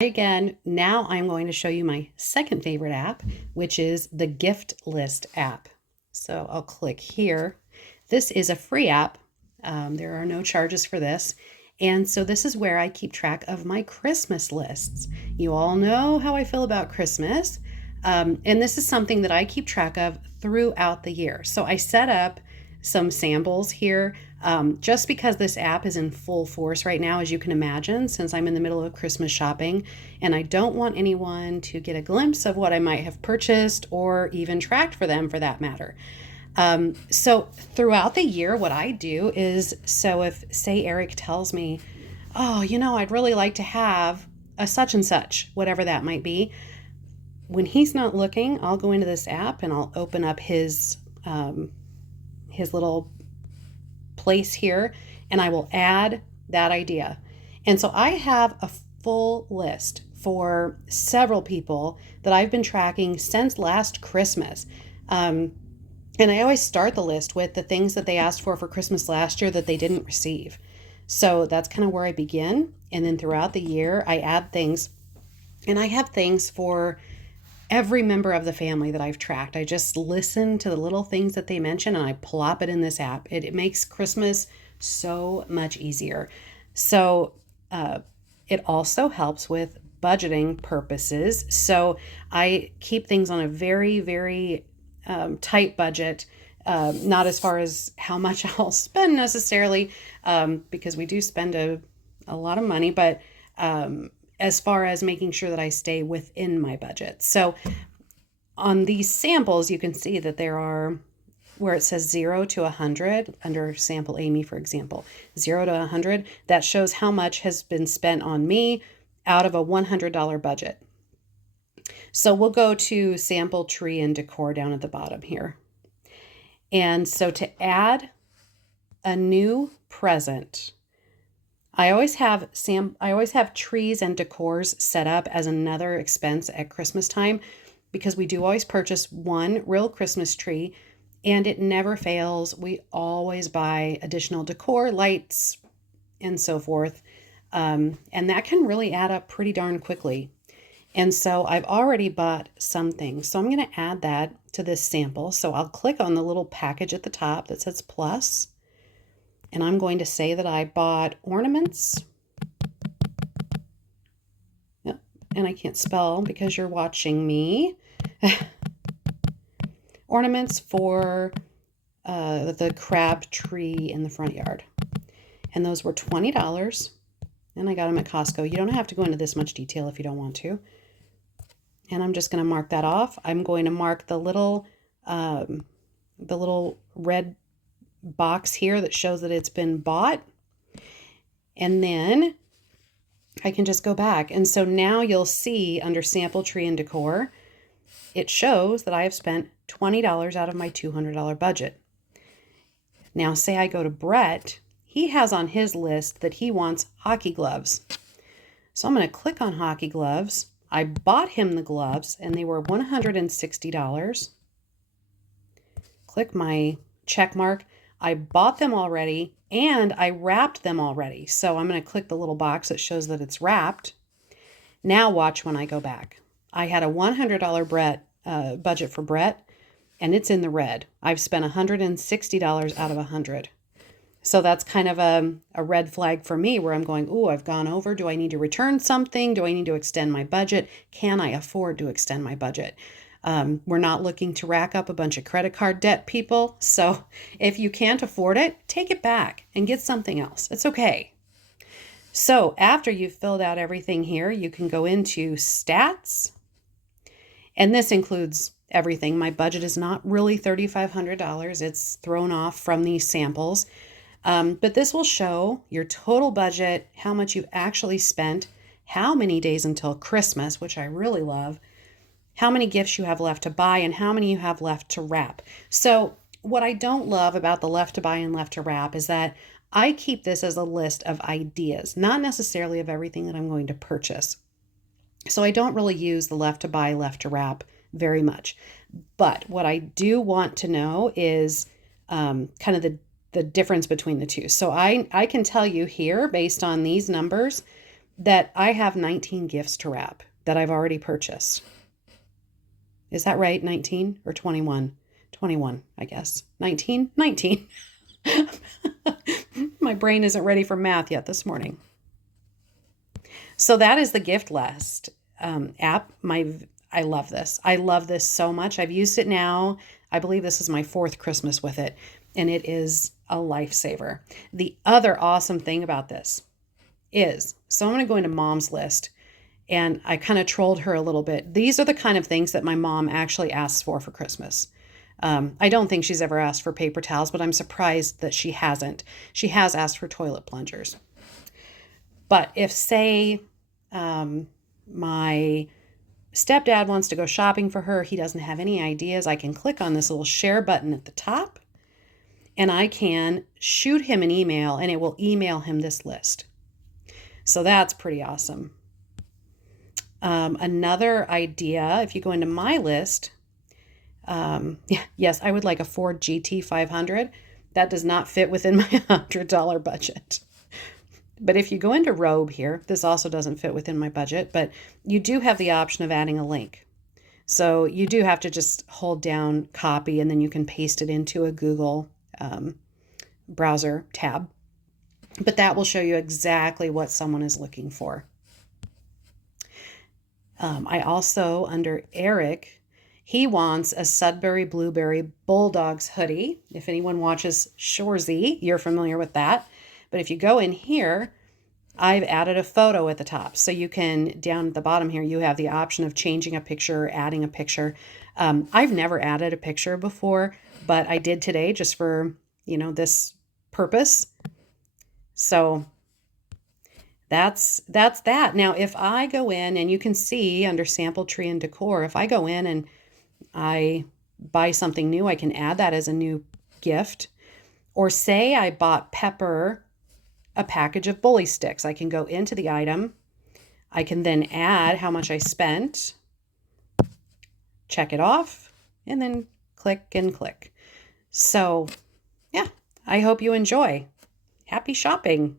Again, now I'm going to show you my second favorite app, which is the Gift List app. So I'll click here. This is a free app. There are no charges for this. And so this is where I keep track of my Christmas lists. You all know how I feel about Christmas. And this is something that I keep track of throughout the year. So I set up some samples here just because this app is in full force right now, as you can imagine, since I'm in the middle of Christmas shopping, and I don't want anyone to get a glimpse of what I might have purchased or even tracked for them for that matter. So throughout the year, what I do is, so if, say, Eric tells me, oh, I'd really like to have a such and such, whatever that might be, when he's not looking, I'll go into this app and I'll open up his little place here, and I will add that idea. And so I have a full list for several people that I've been tracking since last Christmas. And I always start the list with the things that they asked for Christmas last year that they didn't receive. So that's kind of where I begin. And then throughout the year, I add things. And I have things for every member of the family that I've tracked. I just listen to the little things that they mention and I plop it in this app. It makes Christmas so much easier. So it also helps with budgeting purposes. So I keep things on a very, very tight budget. Not as far as how much I'll spend necessarily, because we do spend a lot of money, but as far as making sure that I stay within my budget. So on these samples, you can see that there are, where it says 0 to 100, under sample Amy, for example, 0 to 100, that shows how much has been spent on me out of a $100 budget. So we'll go to sample tree and decor down at the bottom here. And so to add a new present, I always have trees and decors set up as another expense at Christmas time, because we do always purchase one real Christmas tree and it never fails. We always buy additional decor, lights, and so forth. And that can really add up pretty darn quickly. And so I've already bought some things. So I'm going to add that to this sample. So I'll click on the little package at the top that says plus. And I'm going to say that I bought ornaments. Yep. And I can't spell because you're watching me. Ornaments for the crab tree in the front yard. And those were $20. And I got them at Costco. You don't have to go into this much detail if you don't want to. And I'm just going to mark that off. I'm going to mark the little red box here that shows that it's been bought. And then I can just go back. And so now you'll see under sample tree and decor, it shows that I have spent $20 out of my $200 budget. Now say I go to Brett, he has on his list that he wants hockey gloves. So I'm going to click on hockey gloves. I bought him the gloves and they were $160. Click my check mark. I bought them already and I wrapped them already. So I'm going to click the little box that shows that it's wrapped. Now watch when I go back. I had a $100 budget for Brett and it's in the red. I've spent $160 out of $100. So that's kind of a red flag for me where I'm going, ooh, I've gone over. Do I need to return something? Do I need to extend my budget? Can I afford to extend my budget? We're not looking to rack up a bunch of credit card debt, people. So if you can't afford it, take it back and get something else. It's okay. So after you've filled out everything here, you can go into stats. And this includes everything. My budget is not really $3,500. It's thrown off from these samples. But this will show your total budget, how much you've actually spent, how many days until Christmas, which I really love, how many gifts you have left to buy, and how many you have left to wrap. So what I don't love about the left to buy and left to wrap is that I keep this as a list of ideas, not necessarily of everything that I'm going to purchase. So I don't really use the left to buy, left to wrap very much. But what I do want to know is kind of the difference between the two. So I can tell you here, based on these numbers, that I have 19 gifts to wrap that I've already purchased. Is that right? 19 or 21? 21, I guess. 19? 19. My brain isn't ready for math yet this morning. So that is the gift list app. I love this. I love this so much. I've used it now. I believe this is my 4th Christmas with it, and it is a lifesaver. The other awesome thing about this is, so I'm going to go into Mom's list, and I kind of trolled her a little bit. These are the kind of things that my mom actually asks for Christmas. I don't think she's ever asked for paper towels, but I'm surprised that she hasn't. She has asked for toilet plungers. But if, say, my stepdad wants to go shopping for her, he doesn't have any ideas, I can click on this little share button at the top, and I can shoot him an email, and it will email him this list. So that's pretty awesome. Another idea, if you go into my list, yes, I would like a Ford GT 500. That does not fit within my $100 budget. But if you go into Robe here, this also doesn't fit within my budget, but you do have the option of adding a link. So you do have to just hold down copy, and then you can paste it into a Google browser tab. But that will show you exactly what someone is looking for. I also, under Eric, he wants a Sudbury Blueberry Bulldogs hoodie. If anyone watches Shoresy, you're familiar with that. But if you go in here, I've added a photo at the top. So you can, down at the bottom here, you have the option of changing a picture, adding a picture. I've never added a picture before, but I did today just for, this purpose. So that's that. Now, if I go in, and you can see under Sample Tree and Decor, if I go in and I buy something new, I can add that as a new gift. Or say I bought Pepper a package of bully sticks. I can go into the item. I can then add how much I spent, check it off, and then click and click. So, yeah, I hope you enjoy. Happy shopping.